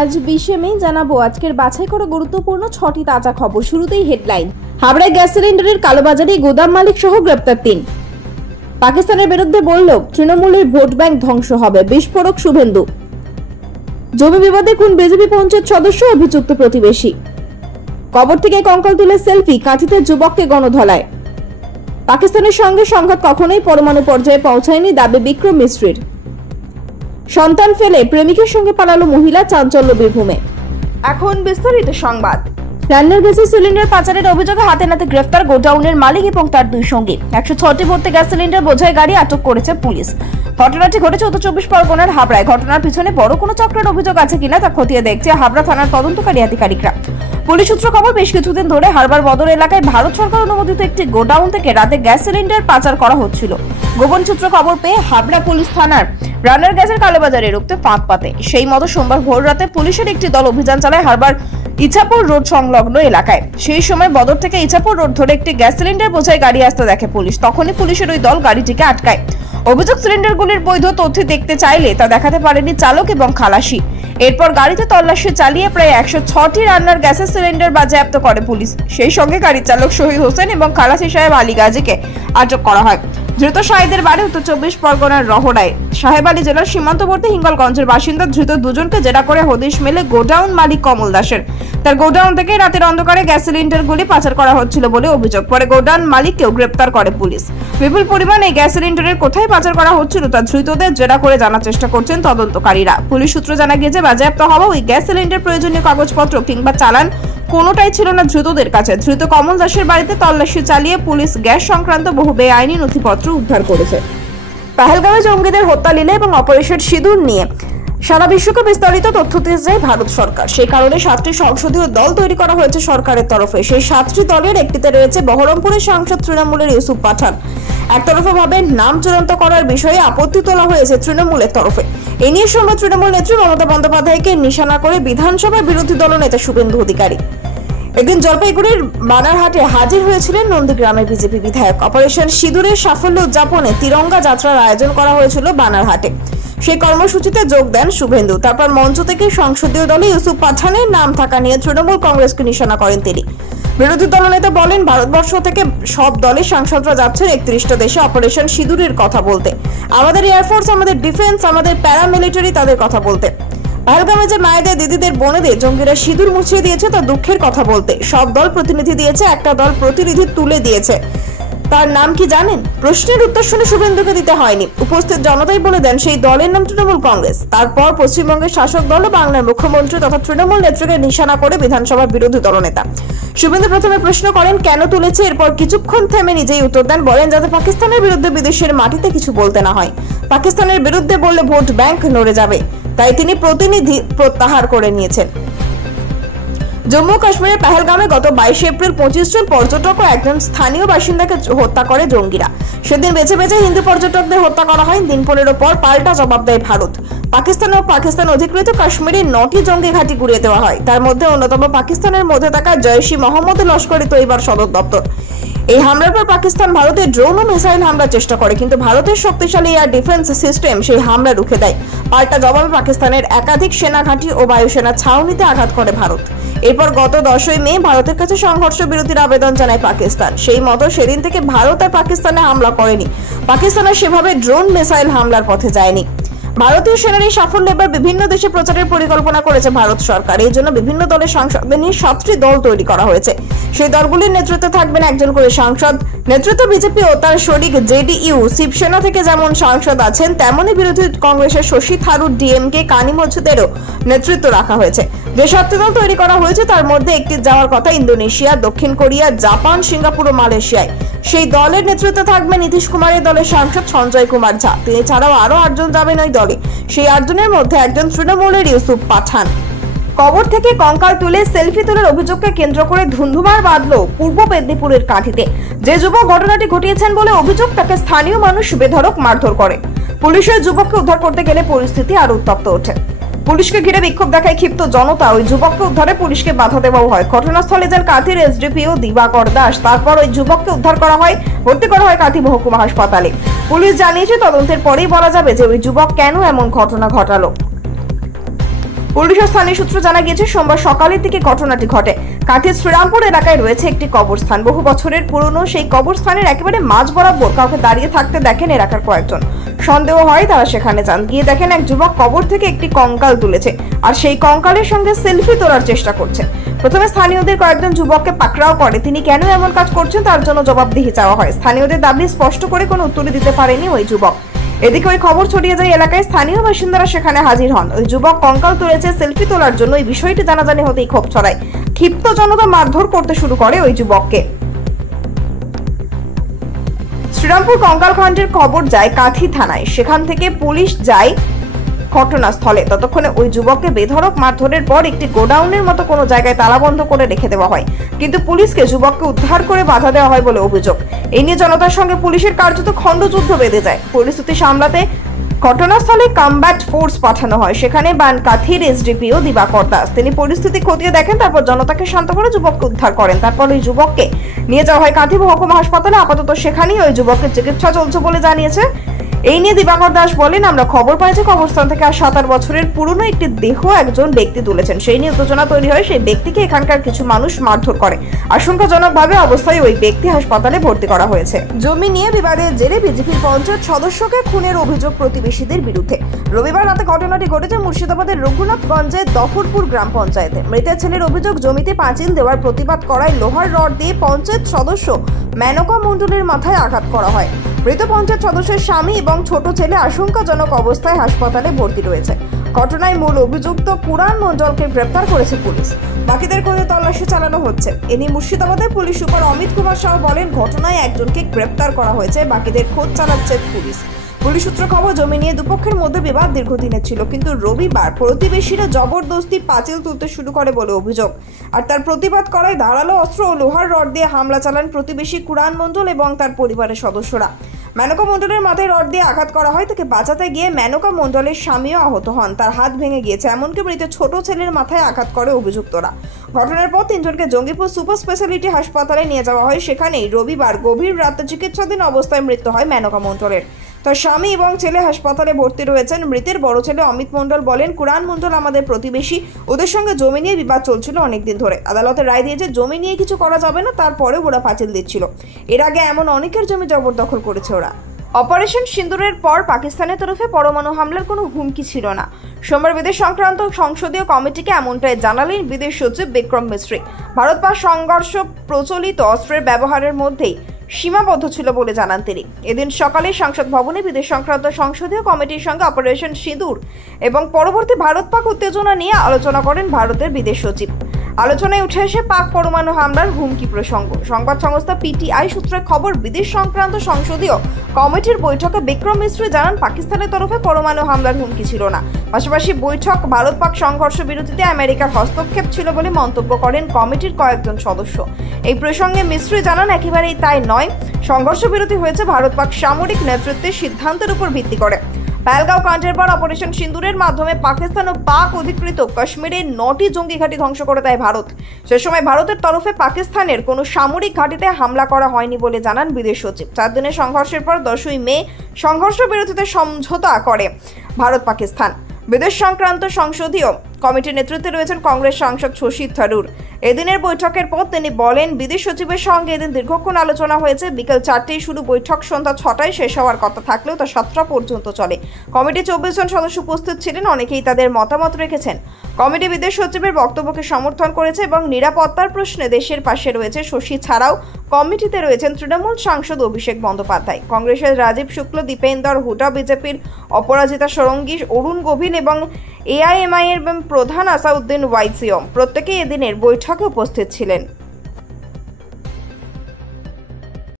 আজ 20 মে জানাবো আজকের বাছাই করা গুরুত্বপূর্ণ 6টি তাজা খবর। শুরুতেই হেডলাইন। হাবড়ায় গ্যাস সিলিন্ডারের কালোবাজারে গোদাম মালিক সহ গ্রেপ্তার 3। পাকিস্তানের বিরুদ্ধে বলল তৃণমূলের ভোট ব্যাংক ধ্বংস হবে, বিস্ফোরক শুভেন্দু। জমি বিবাদে খুন বিজেপি পঞ্চায়েত সদস্য, অভিযুক্ত প্রতিবেশী। কবর থেকে কঙ্কাল তুলে সেলফি, কাঁথিতে যুবককে গণধলায়। পাকিস্তানের সঙ্গে সংঘাত কখনোই পরমাণু পর্যায়ে পৌঁছায়নি, দাবি বিক্রম মিশ্রির। সন্তান ফেলে প্রেমিকের সঙ্গে পালালো মহিলা, চাঞ্চল্য বীরভূমে। এখন বিস্তারিত সংবাদ। রান্নার গ্যাসের সিলিন্ডার পাচারের অভিযোগে হাতে নাতে গ্রেফতার গোডাউনের মালিক এবং তার 2 সঙ্গী। 106টি ভর্তি গ্যাস সিলিন্ডার বোঝাই গাড়ি আটক করেছে পুলিশ। ঘটনাটি ঘটেছে উত্তর 24 পরগনার হাবড়ায়। ঘটনার পিছনে বড় কোনো চক্রের অভিযোগ আছে কিনা তা খতিয়ে দেখছে হাবড়া থানার তদন্তকারী আধিকারিকরা। পুলিশ সূত্র খবর, বেশ কিছুদিন ধরে হারবার বদর এলাকায় ভারত সরকার অনুমোদিত একটি গোডাউন থেকে রাতে গ্যাস সিলিন্ডার পাচার করা হচ্ছিল। গোপন সূত্র খবর পেয়ে হাবড়া পুলিশ থানার রান্নার গ্যাসের কালোবাজারে রুখতে ফাঁক পাতে। সেই মতো সোমবার ভোর রাতে পুলিশের একটি দল অভিযান চালায় হারবার ইছাপুর রোড সংলগ্ন এলাকায়। সেই সময় বদর থেকে ইছাপুর রোড ধরে একটি গ্যাস সিলিন্ডার বোঝাই গাড়ি আসতে দেখে পুলিশ। তখনই পুলিশের ওই দল গাড়িটিকে আটকায়। অভিযোগ, সিলিন্ডারগুলির বৈধ তথ্য দেখতে চাইলে তা দেখাতে পারেনি চালক এবং খালাসি। এরপর গাড়িতে তল্লাশি চালিয়ে প্রায় 106টি রান্নার গ্যাসের সিলিন্ডার বাজেয়াপ্ত করে পুলিশ। সেই সঙ্গে গাড়ির চালক শহীদ হোসেন এবং খালাসি সাহেব আলী গাজীকে আটক করা হয়। ধৃত শাহিদের বাড়ি উত্তর 24 পরগনার রহড়ায়। সাহেব আলী জেলার সীমান্তবর্তী হিঙ্গলগঞ্জের বাসিন্দা। ধৃত দুজনকে জেরা করে হদিশ মেলে গোডাউন মালিক কমল দাসের। তার গোডাউন থেকে রাতের অন্ধকারে গ্যাস সিলিন্ডারগুলি পাচার করা হচ্ছিল বলে অভিযোগ। পরে গোডাউন মালিককেও গ্রেপ্তার করে পুলিশ। বিপুল পরিমাণে এই গ্যাস সিলিন্ডারের কোথায় পাচার করা হচ্ছিল তা ধৃতদের জেরা করে জানার চেষ্টা করছেন তদন্তকারীরা। পুলিশ সূত্র জানা গিয়েছে, বাজেয়াপ্ত হওয়া ওই গ্যাস সিলিন্ডার প্রয়োজনীয় কাগজপত্র কিংবা চালান কোনোটাই ছিল না ধৃতদের কাছে। ধৃত কমল দাসের বাড়িতে তল্লাশি চালিয়ে পুলিশ গ্যাস সংক্রান্ত বহু বেআইনি নথিপত্র উদ্ধার করেছে। পাহেলগাঁওয়ে জঙ্গিদের হত্যা লীলা এবং অপারেশন সিঁদুর নিয়ে সারা বিশ্বকে বিস্তারিত তথ্য দিতে চায় ভারত সরকার। সেই কারণে 7টি সংসদীয় দল তৈরি করা হয়েছে সরকারের তরফে। সেই 7টি দলের একটিতে রয়েছে বহরমপুরের সাংসদ তৃণমূলের ইউসুফ পাঠান। একতরফাভাবে নাম চূড়ান্ত করার বিষয়ে আপত্তি তোলা হয়েছে তৃণমূলের তরফে। এ নিয়ে সোমবার তৃণমূল নেত্রী মমতা বন্দ্যোপাধ্যায়কে নিশানা করে বিধানসভায় বিরোধী দলনেতা শুভেন্দু অধিকারী। এদিন জলপাইগুড়ির বানারহাটে হাজির হয়েছিলেন নন্দীগ্রামের বিজেপি বিধায়ক। অপারেশন সিঁদুরের সাফল্য উদযাপনে তিরঙ্গা যাত্রার আয়োজন করা হয়েছিল বানারহাটে। সেই কর্মসূচিতে যোগ দেন শুভেন্দু। তারপর মঞ্চ থেকে সংসদীয় দলে ইউসুফ পাঠানের নাম থাকা নিয়ে তৃণমূল কংগ্রেসকে নিশানা করেন তিনি। বিরোধী দলনেতা বলেন, ভারতবর্ষ থেকে সব দলের সাংসদরা যাচ্ছেন 31টা দেশে অপারেশন সিঁদুরের কথা বলতে। আমাদের এয়ারফোর্স, আমাদের ডিফেন্স, আমাদের প্যারামিলিটারি তাদের কথা বলতে। পাহেলগামে যে মায়েদের, দিদিদের, বোনেদের জঙ্গিরা সিঁদুর মুছিয়ে দিয়েছে তা দুঃখের কথা বলতে। সব দল প্রতিনিধি দিয়েছে, একটা দল প্রতিনিধি তুলে দিয়েছে। তার নাম কি জানেন? প্রশ্নের উত্তর শুনে শুভেন্দুকে দিতে হয়নি। উপস্থিত জনতাই বলে দেন সেই দলের নাম তৃণমূল কংগ্রেস। তারপর পশ্চিমবঙ্গের শাসক দল ও বাংলার মুখ্যমন্ত্রী তথা তৃণমূল নেত্রীকে নিশানা করে বিধানসভার বিরোধী দলনেতা শুভেন্দু প্রথমে প্রশ্ন করেন কেন তুলেছে। এরপর কিছুক্ষণ থেমে নিজেই উত্তর দেন, বলেন যাতে পাকিস্তানের বিরুদ্ধে বিদেশের মাটিতে কিছু বলতে না হয়। পাকিস্তানের বিরুদ্ধে বললে ভোট ব্যাংক নড়ে যাবে, তাই তিনি প্রতিনিধি প্রত্যাহার করে নিয়েছেন। জম্মু কাশ্মীরের পাহেলগামে গত 22 এপ্রিল 25 জন পর্যটক ও একজন স্থানীয় বাসিন্দাকে হত্যা করে জঙ্গিরা। সেদিন বেছে বেছে হিন্দু পর্যটকদের হত্যা করা হয়। দিন 15 পর পাল্টা জবাব দেয় ভারত। পাকিস্তান ও পাকিস্তান অধিকৃত কাশ্মীরে 9টি জঙ্গি ঘাঁটি গুড়িয়ে দেওয়া হয়। তার মধ্যে অন্যতম পাকিস্তানের মধ্যে থাকা জয়শি মোহাম্মদ লস্করি তৈবার সদর দপ্তর। এই হামলার পর পাকিস্তান ভারতে ড্রোন ও মিসাইল হামলার চেষ্টা করে, কিন্তু ভারতের শক্তিশালী এয়ার ডিফেন্স সিস্টেম সেই হামলা রুখে দেয়। পাল্টা জবাবে পাকিস্তানের একাধিক সেনা ঘাঁটি ও বায়ুসেনা ছাউনিতে আঘাত করে ভারত। এরপর গত 10ই মে ভারতের কাছে সংঘর্ষ বিরতির আবেদন জানায় পাকিস্তান। সেই মতো সেদিন থেকে ভারত আর পাকিস্তানে হামলা করেনি। পাকিস্তানের সেভাবে ড্রোন মিসাইল হামলার পথে যায়নি। ভারতীয় সেনার এই সাফল্য এবার বিভিন্ন দেশে প্রচারের পরিকল্পনা করেছে ভারত সরকার। এই জন্য বিভিন্ন দলের সাংসদদের নিয়ে 7টি দল তৈরি করা হয়েছে। সেই দলগুলির নেতৃত্বে থাকবেন একজন করে সাংসদ। নেতৃত্ব বিজেপি ও তার শরিক জেডিইউ। শিবসেনা থেকে যেমন সাংসদ আছেন, তেমনই বিরোধী কংগ্রেসের শশী থারুর ডিএমকে কানি মজুদেরও নেতৃত্ব রাখা হয়েছে। যে 7টি দল তৈরি করা হয়েছে তার মধ্যে একটি যাওয়ার কথা ইন্দোনেশিয়া, দক্ষিণ কোরিয়া, জাপান, সিঙ্গাপুর ও মালয়েশিয়ায়। সেই দলের নেতৃত্বে থাকবেন নীতিশ কুমারের দলের সাংসদ সঞ্জয় কুমার ঝা। তিনি ছাড়াও আরো 8 জন যাবেন ওই দলে। সেই 8 জনের মধ্যে একজন তৃণমূলের ইউসুফ পাঠান। কবর থেকে কঙ্কাল তুলে সেলফি তোলার অভিযোগকে কেন্দ্র করে ধুন্ধুমার বাঁধলো পূর্ব মেদিনীপুরের কাঁথিতে। যে যুবক ঘটনাটি ঘটিয়েছেন বলে অভিযোগ, তাকে স্থানীয় মানুষ বেধড়ক মারধর করে। পুলিশের যুবককে উদ্ধার করতে গেলে পরিস্থিতি আরো উত্তপ্ত ওঠে। পুলিশকে ঘিরে বিক্ষোভ দেখায় ক্ষিপ্ত জনতা। ওই যুবককে উদ্ধারে পুলিশকে বাধা দেওয়াও হয়। ঘটনাস্থলে যান কাঁথির এসডিপিও দিবাকর দাস। তারপর ওই যুবককে উদ্ধার করা হয়, ভর্তি করা হয় কাঁথি মহকুমা হাসপাতালে। পুলিশ জানিয়েছে তদন্তের পরেই বলা যাবে যে ওই যুবক কেন এমন ঘটনা ঘটালো। পুলিশ ও স্থানীয় সূত্রে জানা গিয়েছে সোমবার সকালের দিকে ঘটনাটি ঘটে। কাঁথির শ্রীরামপুর এলাকায় রয়েছে একটি কবরস্থান। বহু বছরের পুরনো সেই কবরস্থানের একেবারে মাঝ বরাবর কাউকে দাঁড়িয়ে থাকতে দেখেন এলাকার কয়েকজন। সন্দেহ হয়, তারা সেখানে যান। গিয়ে দেখেন এক যুবক কবর থেকে একটি কঙ্কাল তুলেছে আর সেই কঙ্কালের সঙ্গে সেলফি তোলার চেষ্টা করছে। প্রথমে স্থানীয়দের কয়েকজন যুবককে পাকড়াও করে। তিনি কেন এমন কাজ করছেন তার জন্য জবাবদিহি চাওয়া হয়। স্থানীয়দের দাবি স্পষ্ট করে কোনো উত্তর দিতে পারেনি ওই যুবক। এদিকে ওই খবর ছড়িয়ে যায় এলাকায়। স্থানীয় বাসিন্দারা সেখানে হাজির হন। ওই যুবক কঙ্কাল তুলেছে সেলফি তোলার জন্য। এই বিষয়টি জানাজানি হতেই ক্ষোভ ছড়ায়। ক্ষিপ্ত জনতা মারধর করতে শুরু করে ওই যুবককে। শ্রীরামপুর কঙ্কাল কাণ্ডের খবর যায় কাঁথি থানায়। সেখান থেকে পুলিশ যায় ঘটনাস্থলে। ততক্ষণে ওই যুবককে বেধড়ক মারধরের পর একটি গোডাউনের মতো কোনো জায়গায় তালাবন্ধ করে রেখে দেওয়া হয়, কিন্তু পুলিশকে যুবককে উদ্ধার করে বাধা দেওয়া হয় বলে অভিযোগ। এই নিয়ে জনতার সঙ্গে পুলিশের কার্যত খণ্ডযুদ্ধ বেঁধে যায়। পরিস্থিতি সামলাতে ঘটনাস্থলে কমব্যাট ফোর্স পাঠানো হয়। সেখানে কাঁথির এসডিপিও দিবাকর দাস তিনি পরিস্থিতি খতিয়ে দেখেন, তারপর জনতাকে শান্ত করে যুবককে উদ্ধার করেন। তারপর ওই যুবককে নিয়ে যাওয়া হয় কাঁথি মহকুমা হাসপাতালে। আপাতত সেখানেই ওই যুবকের চিকিৎসা চলছে বলে জানিয়েছে। এই নিয়ে দিবাকর দাস বলেন, আমরা খবর পাই যে কবরস্থান থেকে 7 বছরের পুরনো একটি দেহ একজন ব্যক্তি তুলেছেন। সেই নিয়ে উত্তেজনা তৈরি হয়। সেই ব্যক্তিকে এখানকার কিছু মানুষ মারধর করে। আশঙ্কাজনকভাবে অবস্থায় ওই ব্যক্তি হাসপাতালে ভর্তি করা হয়েছে। জমি নিয়ে বিবাদের জেরে বিজেপির পঞ্চায়েত সদস্যকে খুনের অভিযোগ প্রতিবেশীদের বিরুদ্ধে। রবিবার রাতে ঘটনাটি ঘটেছে মুর্শিদাবাদের রঘুনাথগঞ্জের দফরপুর গ্রাম পঞ্চায়েতে। মৃতের ছেলের অভিযোগ, জমিতে পাঁচিল দেওয়ার প্রতিবাদ করায় লোহার রড দিয়ে পঞ্চায়েত সদস্য মেনকা মণ্ডলের মাথায় আঘাত করা হয়। মৃত পঞ্চায়েত সদস্যের স্বামী এবং ছোট ছেলে আশঙ্কাজনক অবস্থায় হাসপাতালে ভর্তি রয়েছে। ঘটনায় মূল অভিযুক্ত কুরান মণ্ডলকে গ্রেপ্তার করেছে পুলিশ। বাকিদের খোঁজে তল্লাশি চালানো হচ্ছে। এদিন মুর্শিদাবাদের পুলিশ সুপার অমিত কুমার সাহা বলেন, ঘটনায় একজনকে গ্রেপ্তার করা হয়েছে, বাকিদের খোঁজ চালাচ্ছে পুলিশ। পুলিশ সূত্র খবর, জমি নিয়ে দুপক্ষের মধ্যে বিবাদ দীর্ঘদিনের ছিল, কিন্তু রবিবার প্রতিবেশীরা জবরদস্তি পাঁচিল তুলতে শুরু করে বলে অভিযোগ। আর তার প্রতিবাদ করায় ধারালো অস্ত্র ও লোহার রড দিয়ে হামলা চালান প্রতিবেশী কুরান মণ্ডল এবং তার পরিবারের সদস্যরা। মেনকা মণ্ডলের মাথায় রড দিয়ে আঘাত করা হয়। তাকে বাঁচাতে গিয়ে মেনকা মণ্ডলের স্বামীও আহত হন, তার হাত ভেঙে গিয়েছে। এমনকি মৃতের ছোট ছেলের মাথায় আঘাত করে অভিযুক্তরা। ঘটনার পর 3 জনকে জঙ্গিপুর সুপার স্পেশালিটি হাসপাতালে নিয়ে যাওয়া হয়। সেখানেই রবিবার গভীর রাতে চিকিৎসাধীন অবস্থায় মৃত্যু হয় মেনকা মণ্ডলের। তার স্বামী এবং ছেলে হাসপাতালে ভর্তি রয়েছেন। মৃতের বড় ছেলে অমিত মণ্ডল বলেন, কুরান মণ্ডল আমাদের প্রতিবেশী, ওদের সঙ্গে জমি নিয়ে বিবাদ চলছিল অনেকদিন ধরে। আদালতের রায় দিয়েছে জমি নিয়ে কিছু করা যাবে না, তারপরে ওরা পাঁচিল দিচ্ছিল। এর আগে এমন অনেকের জমি জবরদখল করেছে ওরা। অপারেশন সিন্দুরের পর পাকিস্তানের তরফে পরমাণু হামলার কোনো হুমকি ছিল না। সোমবার বিদেশ সংক্রান্ত সংসদীয় কমিটিকে এমনটাই জানালেন বিদেশ সচিব বিক্রম মিস্ত্রি। ভারত পাক সংঘর্ষ প্রচলিত অস্ত্রের ব্যবহারের মধ্যেই সীমাবদ্ধ ছিল বলে জানান তিনি। এদিন সকালে সংসদ ভবনে বিদেশ সংক্রান্ত সংসদীয় কমিটির সঙ্গে অপারেশন সিঁদুর এবং পরবর্তী ভারত পাক উত্তেজনা নিয়ে আলোচনা করেন ভারতের বিদেশ সচিব। আলোচনায় উঠে এসে পাক পরমাণু হামলার হুমকি প্রসঙ্গ। সংবাদ সংস্থা পিটিআই সূত্রে খবর, বিদেশ সংক্রান্ত সংসদীয় কমিটির বৈঠকে বিক্রম মিস্ত্রি জানান, পাকিস্তানের তরফে পরমাণু হামলার হুমকি ছিল না। পাশাপাশি বৈঠক ভারত পাক সংঘর্ষ বিরতিতে আমেরিকার হস্তক্ষেপ ছিল বলে মন্তব্য করেন কমিটির কয়েকজন সদস্য। এই প্রসঙ্গে মিস্ত্রি জানান, একেবারেই তাই নয়। সংঘর্ষ বিরতি হয়েছে ভারত পাক সামরিক নেতৃত্বের সিদ্ধান্তের উপর ভিত্তি করে। পেহেলগাঁও কাণ্ডের পর অপারেশন সিন্দুরের মাধ্যমে পাকিস্তান ও পাক অধিকৃত কাশ্মীরে 9টি জঙ্গি ঘাঁটি ধ্বংস করে দেয় ভারত। সে সময় ভারতের তরফে পাকিস্তানের কোনো সামরিক ঘাঁটিতে হামলা করা হয়নি বলে জানান বিদেশ সচিব। 4 দিনের সংঘর্ষের পর 10ই মে সংঘর্ষ বিরতিতে সমঝোতা করে ভারত পাকিস্তান। বিদেশ সংক্রান্ত সংসদীয় কমিটির নেতৃত্বে রয়েছেন কংগ্রেস সাংসদ শশী থারুর। এদিনের বৈঠকের পর তিনি বলেন, বিদেশ সচিবের সঙ্গে এদিন দীর্ঘক্ষণ আলোচনা হয়েছে। বিকেল 4টায় শুরু বৈঠক, সন্ধ্যা 6টায় শেষ হওয়ার কথা থাকলেও তা 7টা পর্যন্ত চলে। কমিটি 24 জন সদস্য উপস্থিত ছিলেন, অনেকেই তাদের মতামত রেখেছেন। কমিটি বিদেশ সচিবের বক্তব্যকে সমর্থন করেছে এবং নিরাপত্তার প্রশ্নে দেশের পাশে রয়েছে। শশী ছাড়াও কমিটিতে রয়েছেন তৃণমূল সাংসদ অভিষেক বন্দ্যোপাধ্যায়, কংগ্রেসের রাজীব শুক্ল, দীপেন্দর হুডা, বিজেপির অপরাজিতা ষড়ঙ্গী, অরুণ গোভিল এবং এআইএমআই এর প্রধান আসাউদ্দিন ওয়াইসিও প্রত্যেকেই এদিনের বৈঠকে উপস্থিত ছিলেন।